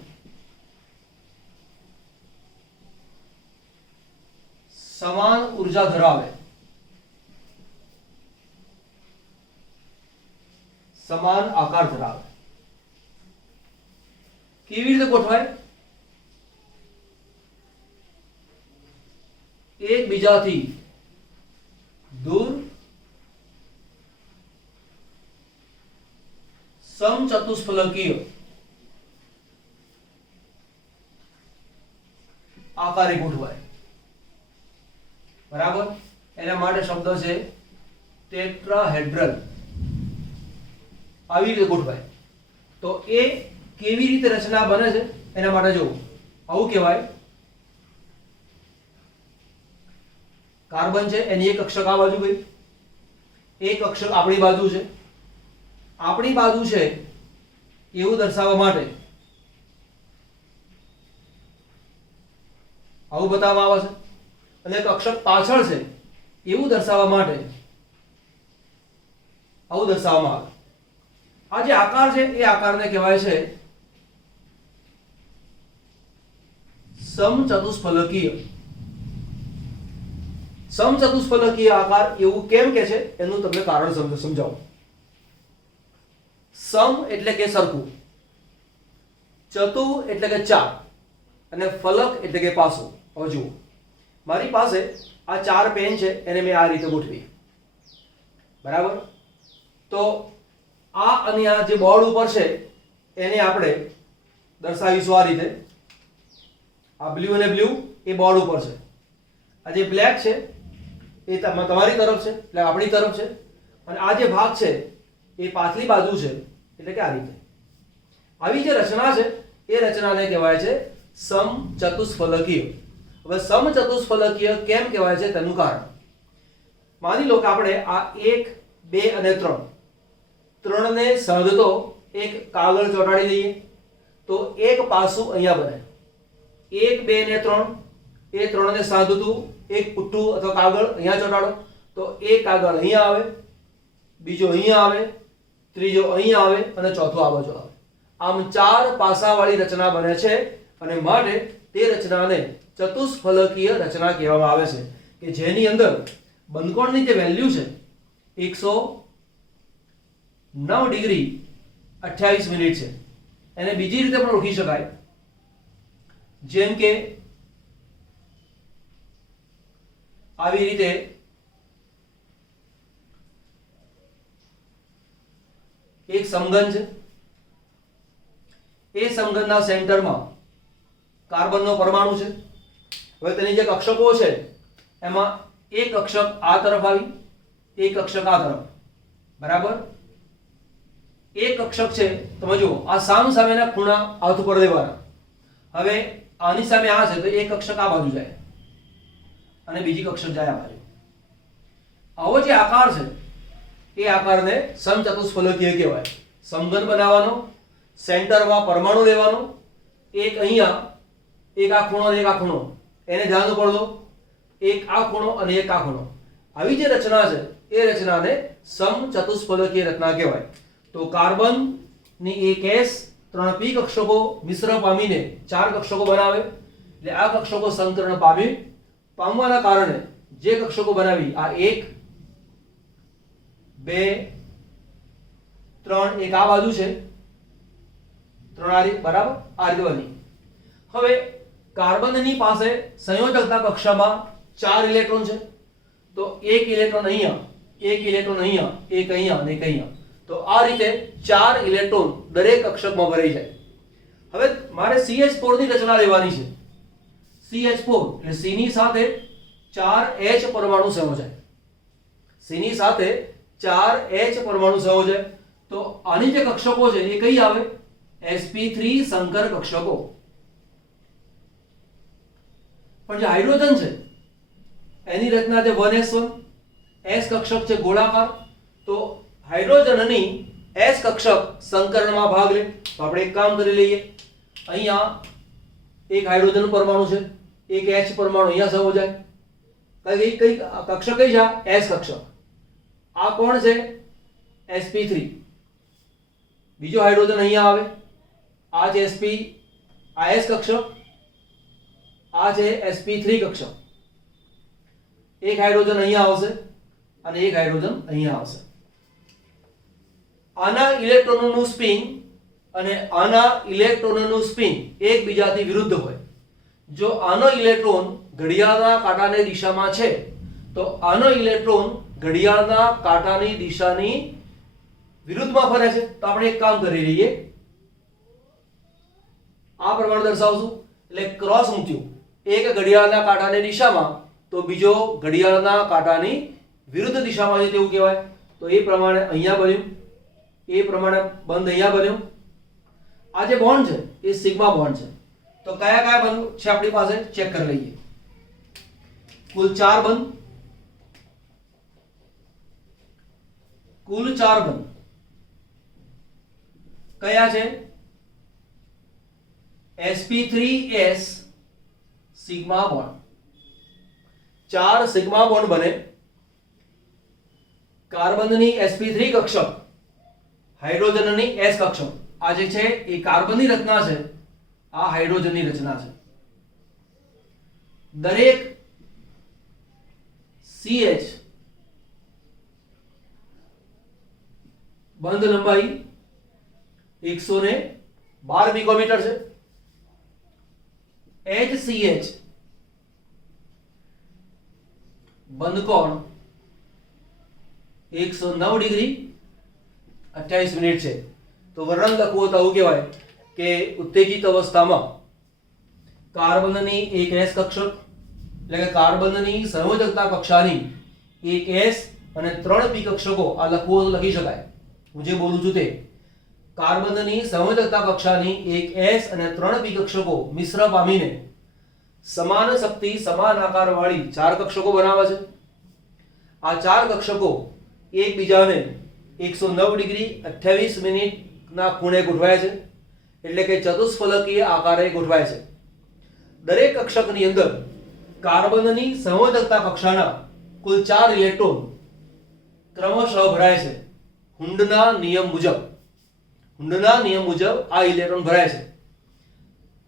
સમાન ઉર્જા ધરાવે, સમાન આકાર ધરાવે. કેવી રીતે ગોઠવાય? એકબીજાથી દૂર સમચતુષ્ફલકીય આકારે ગોઠવાય, બરાબર? એના માટે શબ્દ છે ટેટ્રાહેડ્રલ આવી રીતે ગોઠવાય. તો એ કેવી રીતે રચના બને છે એના માટે જોવું. આવું કહેવાય કાર્બન છે એની એક કક્ષક આ બાજુ ગઈ, એક કક્ષક આપણી બાજુ છે. આપણી બાજુ છે એવું દર્શાવવા માટે આવું બતાવવામાં આવે છે, અને કક્ષક પાછળ છે એવું દર્શાવવા માટે આવું દર્શાવવામાં આવે. આ જે આકાર છે એ આકારને કહેવાય છે સમચતુષ્ફલકીય. સમચતુષ્ફલકીય આકાર એવું કેમ કે છે એનું તમને કારણ સમજાવું. સમ એટલે કે સરખું, ચતુ એટલે કે ચાર, અને ફલક એટલે કે પાસું. હવે જુઓ, મારી પાસે આ ચાર પેન છે એને મેં આ રીતે ગોઠવી, બરાબર. તો આ અને આ જે બોર્ડ ઉપર છે એને આપણે દર્શાવીશું આ રીતે. આ બ્લુ અને બ્લુ એ બોર્ડ ઉપર છે, આ જે બ્લેક છે એ તમારી તરફ છે એટલે આપણી તરફ છે, અને આ જે ભાગ છે એ પાછલી બાજુ છે એટલે કે આ રીતે. આવી જે રચના છે એ રચનાને કહેવાય છે સમચતુષ્ફલકીય. હવે સમચતુષ્ફલકીય કેમ કહેવાય છે તેનું કારણ માની લો કે આપણે આ 1, 2 અને 3 ત્રણને સાધતો એક કાગળ ચોંટાડી દઈએ તો એક પાસું અહીંયા બને. 1, 2 ને 3 એ ત્રણને સાધતું એક પુઠ્ઠું અથવા કાગળ અહીંયા ચોંટાડો તો એક કાગળ અહીંયા આવે, બીજો અહીંયા આવે, ત્રીજો અહીંયા આવે અને ચોથો આ બાજુ આવે. આમ ચાર પાસાવાળી રચના બને છે, અને માટે તે રચનાને ચતુષ્ફલકીય રચના કહેવામાં આવે છે, કે જેની અંદર બંધકોણની જે વેલ્યુ છે 109 ડિગ્રી 28 મિનિટ છે. એને બીજી રીતે પણ ઓળખી શકાય, જેમ કે આવી રીતે એક સમઘન છે, એ સમઘનના સેન્ટરમાં કાર્બનનો પરમાણુ છે. હવે તેની જે કક્ષકો છે એમાં એક કક્ષક આ તરફ આવી, એક કક્ષક આ તરફ, બરાબર. એક કક્ષક છે તમે જુઓ આ સામસામેના ખૂણા હાથ ઉપર લેવાના. હવે આની સામે આ છે તો એક કક્ષક આ બાજુ જાય અને બીજી કક્ષક જાય આ બાજુ. આવો જે આકાર છે એ આકારને સમચતુષ્ફલકીય કહેવાય. સમઘન બનાવવાનો, સેન્ટરમાં પરમાણુ લેવાનો, એક અહીંયા, એક આ ખૂણો અને એક આ ખૂણો, એને ધ્યાન ઉપર દો, એક આ ખૂણો અને એક આ ખૂણો. આવી જે રચના છે એ રચનાને સમચતુષ્ફલકીય રચના કહેવાય. તો કાર્બનની એક S 3 P કક્ષકો મિશ્ર પામીને 4 કક્ષકો બનાવે. એટલે આ કક્ષકો સંકરણ પામવાના કારણે જે કક્ષકો બનાવી આ 1, 2, 3 એક આ બાજુ છે, 3 આ રીતે, બરાબર, આ રીતે બની. હવે કાર્બનની પાસે સંયોજકતા કક્ષામાં 4 ઇલેક્ટ્રોન છે, તો એક ઇલેક્ટ્રોન અહીંયા, એક ઇલેક્ટ્રોન અહીંયા, એક અહીંયા અને એક અહીંયા. તો આ રીતે 4 ઇલેક્ટ્રોન દરેક કક્ષકમાં ભરાઈ જાય. હવે મારે CH4 ની રચના લેવાની છે. CH4 એટલે C ની સાથે 4 H પરમાણુ સંયોજાય. C ની સાથે 4 H પરમાણુ સંયોજાય તો આની જે કક્ષકો છે એ કઈ આવે? sp3 સંકર કક્ષકો. પણ જે હાઇડ્રોજન છે એની રચના જે 1s1 S કક્ષક છે ગોળાકાર, તો હાઇડ્રોજનની S કક્ષક સંકરણમાં ભાગ લે. તો આપણે એક કામ કરી લઈએ, અહીંયા એક હાઇડ્રોજન પરમાણુ છે, એક H પરમાણુ અહીંયા સંયોજાય. કઈ કક્ષક કઈ છે? S કક્ષક. આ કોણ છે? sp3. બીજો હાઇડ્રોજન અહીંયા આવે, આ છે sp, આ S કક્ષક, આ છે sp3 કક્ષક. એક હાઇડ્રોજન અહીંયા આવશે અને એક હાઇડ્રોજન અહીંયા આવશે. આના ઇલેક્ટ્રોનોનું સ્પિન અને આના ઇલેક્ટ્રોનોનું સ્પિન એકબીજાથી વિરુદ્ધ હોય. જો આનો ઇલેક્ટ્રોન ઘડિયાળના કાંટાની દિશામાં છે તો આનો ઇલેક્ટ્રોન ઘડિયાળના કાંટાની દિશાની વિરુદ્ધમાં ફરે છે. તો આપણે એક કામ કરી લઈએ, આ પ્રમાણે દર્શાવશું. એટલે ક્રોસ મૂક્યું, એક ઘડિયાળના કાંટાની દિશામાં તો બીજો ઘડિયાળના કાંટાની વિરુદ્ધ દિશામાં છે તેવું કહેવાય. તો એ પ્રમાણે અહીંયા બન્યું, એ પ્રમાણે બંધ અહીંયા બન્યો. આ જે બોન્ડ છે એ સિગ્મા બોન્ડ છે. તો કયા કયા બંધ છે આપણી પાસે ચેક કરી લઈએ. કુલ 4 બંધ, કુલ 4 બંધ કયા છે? sp3s sigma bond. 4 sigma bond બને. કાર્બનની sp3 કક્ષક, હાઇડ્રોજનની s કક્ષક. આ જે છે એ કાર્બનની રચના છે, આ હાઇડ્રોજનની રચના છે. દરેક CH બંધ લંબાઈ 112 પિકોમીટર છે. HCH બંધ કોણ 109 ડિગ્રી 28 મિનિટ છે. તો વર્ણન લખવું તો આવું કહેવાય કે ઉત્તેજિત અવસ્થામાં કાર્બનની એક S કક્ષક એટલે કે કાર્બનની સંયોજકતા કક્ષાની એક S અને 3 p કક્ષકો આ લખવું તો લખી શકાય. હું જે બોલું છું તે કાર્બનની સંયોજકતા કક્ષાની એક S અને 3 p કક્ષકો મિશ્ર પામીને સમાન શક્તિ સમાન આકાર વાળી 4 કક્ષકો બનાવે છે. આ 4 કક્ષકો એકબીજાને 109 ડિગ્રી 28 મિનિટના ખૂણે ગોઠવાય છે, એટલે કે ચતુષ્ફલકીય આકારે ગોઠવાય છે. દરેક કક્ષકની અંદર કાર્બનની સંયોજકતા કક્ષાના કુલ 4 ઇલેક્ટ્રોન ક્રમશઃ ભરાય છે. હુન્ડના નિયમ મુજબ આ ઇલેક્ટ્રોન ભરાય છે.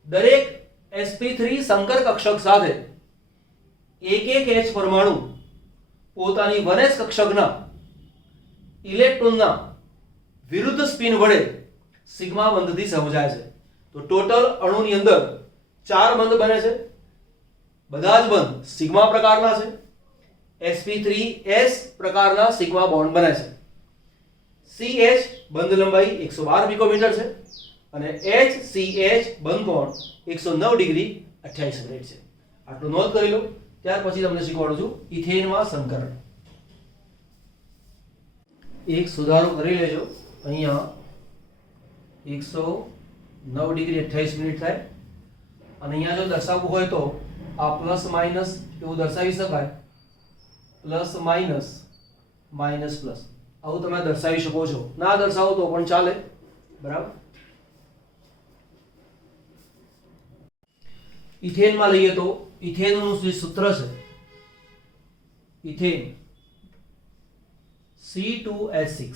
દરેક sp3 સંકર કક્ષક સાથે એક H પરમાણુ પોતાની 1s કક્ષકના ઇલેક્ટ્રોનના વિરુદ્ધ સ્પિન વડે સિગ્મા બંધથી સમજાય છે. તો ટોટલ અણુની અંદર 4 બંધ બને છે. બધા જ બંધ સિગ્મા પ્રકારના છે. sp3s પ્રકારના સિગ્મા બોન્ડ બને છે. CH બંધ લંબાઈ 112 પિકોમીટર છે અને HCH બંધ કોણ 109 ડિગ્રી 28 મિનિટ છે. આટલું નોંધ કરી લો. ત્યાર પછી તમને શીખવાડું છું ઇથેનમાં સંકરણ. એક સુધારો કરી લેજો. અહીંયા 109 ડિગ્રી 28 મિનિટ થાય અને અહીંયા જો દર્શાવવું હોય તો આ પ્લસ માઇનસ એવું દર્શાવી શકાય. પ્લસ માઇનસ માઇનસ પ્લસ આવું તમે દર્શાવી શકો છો. ના દર્શાવો તો પણ ચાલે. બરાબર. ઇથેનમાં લઈએ તો ઇથેનનું જે સૂત્ર છે ઇથેન C2H6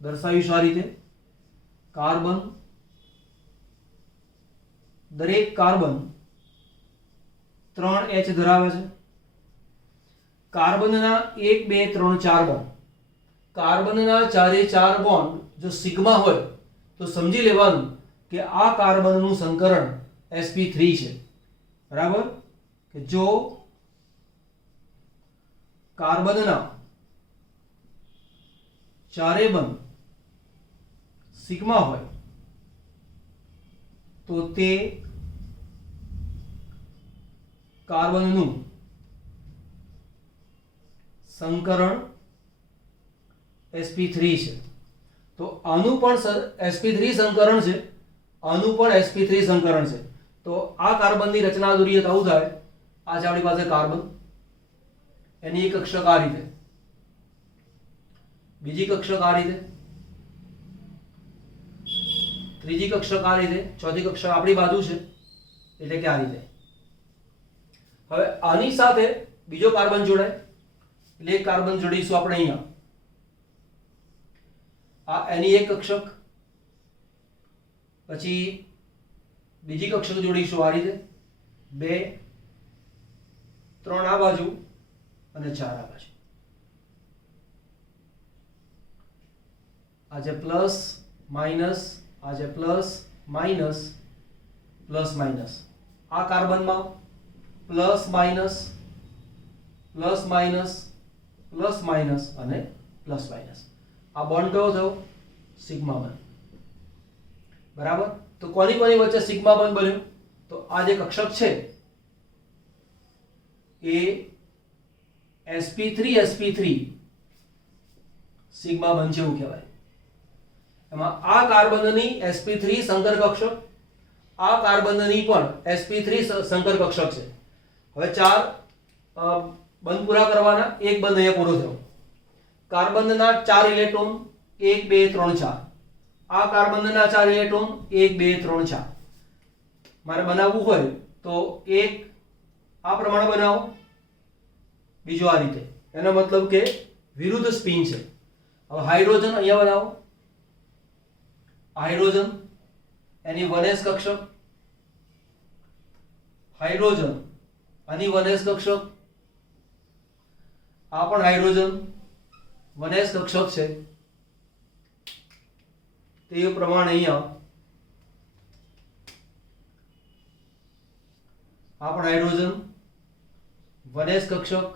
દર્શાવીશું આ રીતે. કાર્બન, દરેક કાર્બન 3 H ધરાવે છે. કાર્બનના 1 2 3 4 બોન્ડ, કાર્બનના 4 બોન્ડ જો સિગ્મા હોય તો સમજી લેવાનું કે આ કાર્બનનું સંકરણ sp3 છે. બરાબર. કે જો કાર્બનના 4 બંધ સિગ્મા હોય તો તે કાર્બનનું સંકરણ sp3 છે. તો આનું પણ sp3 સંકરણ છે, આનું પણ sp3 સંકરણ છે. તો આ કાર્બનની રચના દોરીએ તો આવું થાય. આ છે આપણી પાસે કાર્બન, એની એક કક્ષક આ રીતે, બીજી કક્ષક આ રીતે, ત્રીજી કક્ષક આ રીતે, ચોથી કક્ષક આપણી બાજુ છે એટલે કે આ રીતે. હવે આની સાથે બીજો કાર્બન જોડાય એટલે એક કાર્બન જોડીશું આપણે અહીંયા. આ એની એક કક્ષક, પછી બીજી કક્ષક જોડીશું આ રીતે, 2 3 આ બાજુ અને 4 આ બાજુ. આ જે પ્લસ માઇનસ, આ જે પ્લસ માઇનસ પ્લસ માઇનસ, આ કાર્બનમાં plus minus plus minus plus minus અને પ્લસ માઇનસ. આ બોન્ડ કયો થયો? Sigma bond. બરાબર. તો કોની કોની વચ્ચે સિગ્મા બોન્ડ બન્યો? તો આ જે કક્ષક છે એ sp3 સિગ્મા બંધ છે એવું કહેવાય. એમાં આ કાર્બનની sp3 સંકર કક્ષક, આ કાર્બનની પણ sp3 સંકર કક્ષક છે. હવે ચાર બંધ પૂરા કરવાના, એક બંધ અહીંયા પૂરો થયો. કાર્બનના 4 ઇલેક્ટ્રોન 1 2 3 4, આ કાર્બનના 4 ઇલેક્ટ્રોન 1 2 3 4. મારે બનાવવું હોય તો એક આ પ્રમાણે બનાવો, બીજો આ રીતે. એનો મતલબ કે વિરુદ્ધ સ્પિન છે. હવે હાઇડ્રોજન અહીંયા બનાવો, હાઇડ્રોજન એની 1s કક્ષક, હાઇડ્રોજન આની 1s કક્ષક, આ પણ હાઇડ્રોજન 1s કક્ષક છે. તે પ્રમાણે અહીંયા આ પણ હાઇડ્રોજન 1s કક્ષક,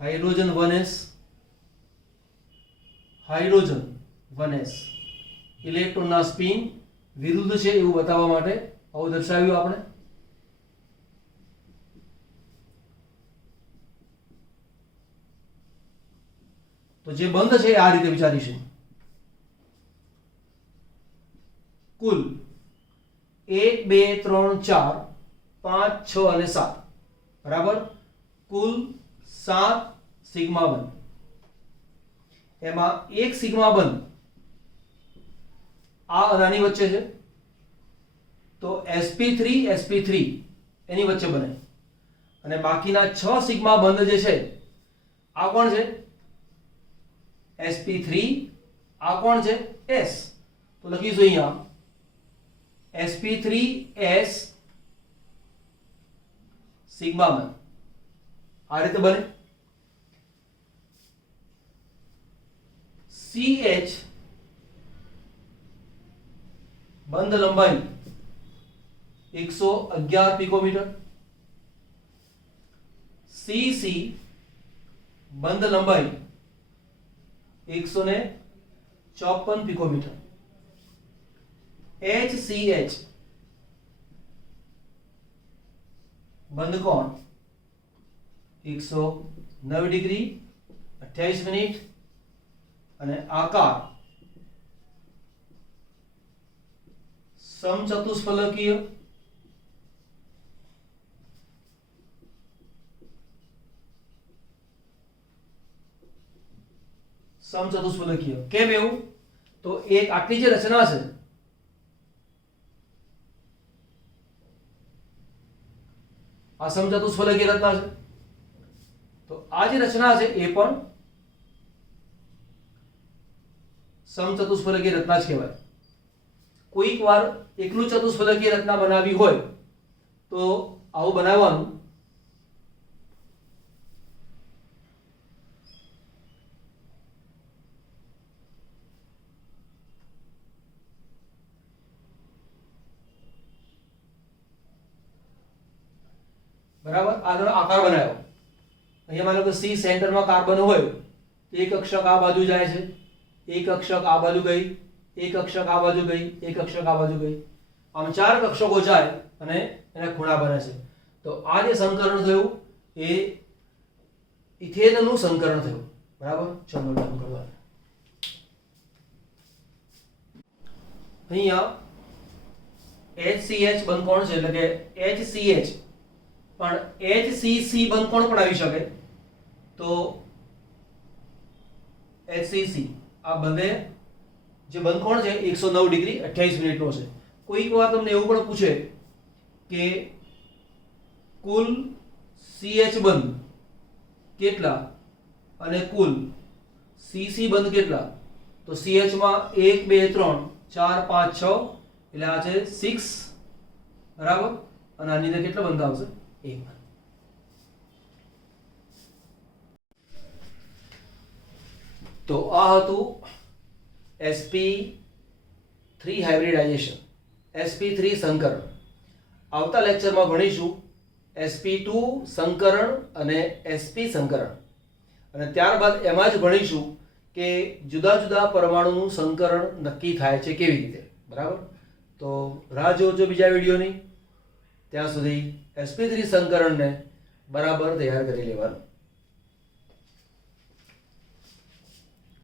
hydrogen 1s, hydrogen 1s. ઇલેક્ટ્રોનના spin વિરુદ્ધ છે એવું બતાવવા માટે આવું દર્શાવ્યું આપણે. તો જે બંધ છે આ રીતે વિચારીશું. કુલ 1 2 3 4 5 6 અને 7 બરાબર કુલ 7 સિગ્મા બંધ. એમાં એક સિગ્મા બંધ આ અનાની વચ્ચે છે, તો sp3 એની વચ્ચે બને. અને બાકીના 6 સિગ્મા બંધ જે છે આ કોણ છે? sp3. આ કોણ છે? s. તો લખીશું અહીંયા sp3s સિગ્મા બંધ. આ રીતે બને. ch બંધ લંબાઈ 111 પિકોમીટર, cc બંધ લંબાઈ 154 પિકોમીટર, hch બંધ કોણ 109 ડિગ્રી 28 મિનિટ અને આકાર સમચતુષ્ફલકીય. સમચતુષ્ફલકીય કેમ એવું? તો એક આટલી જે રચના છે આ સમચતુષ્ફલકીય રચના છે, તો આ જે રચના છે એ પણ સમચતુષ્ફલકીય રચના જ કહેવાય. કોઈક વાર એકલું ચતુષ્ફલકીય રચના બનાવવી હોય તો આવું બનાવવાનું. બરાબર આગળ આકાર બનાવ્યો. અહીંયા માનો કે સી સેન્ટરમાં કાર્બન હોય તો એક કક્ષક આ બાજુ જાય છે, એક કક્ષક આ બાજુ ગઈ, એક કક્ષક આ બાજુ ગઈ, એક કક્ષક આ બાજુ ગઈ. આમ 4 કક્ષકો જાય અને એના ખૂણા બને છે. તો આ જે સંકરણ થયું એ ઇથેનનું સંકરણ થયું. બરાબર ચલો ડન કરવા. અહીંયા HCH બંધ કોણ છે એટલે કે HCH, પણ HCC બંધ કોણ પણ આવી શકે? તો HCC આ બંને જે બંધ કોણ છે 109 ડિગ્રી 28 મિનિટનો છે. કોઈક વાર તમને એવું પણ પૂછે કે કુલ CH બંધ કેટલા અને કુલ CC બંધ કેટલા? તો CH માં 1 2 3 4 5 6 એટલે આ છે 6 બરાબર. અને આની અંદર કેટલા બંધ આવશે? 1. તો આ હતું sp3 હાઇબ્રિડાઇઝેશન, sp3 સંકરણ. આવતા લેક્ચરમાં ભણીશું sp2 સંકરણ અને sp સંકરણ, અને ત્યારબાદ એમાં જ ભણીશું કે જુદા જુદા પરમાણુનું સંકરણ નક્કી થાય છે કેવી રીતે. બરાબર, તો રાહ જોજો બીજા વિડીયોની. ત્યાં સુધી sp3 સંકરણને બરાબર તૈયાર કરી લેવાનું.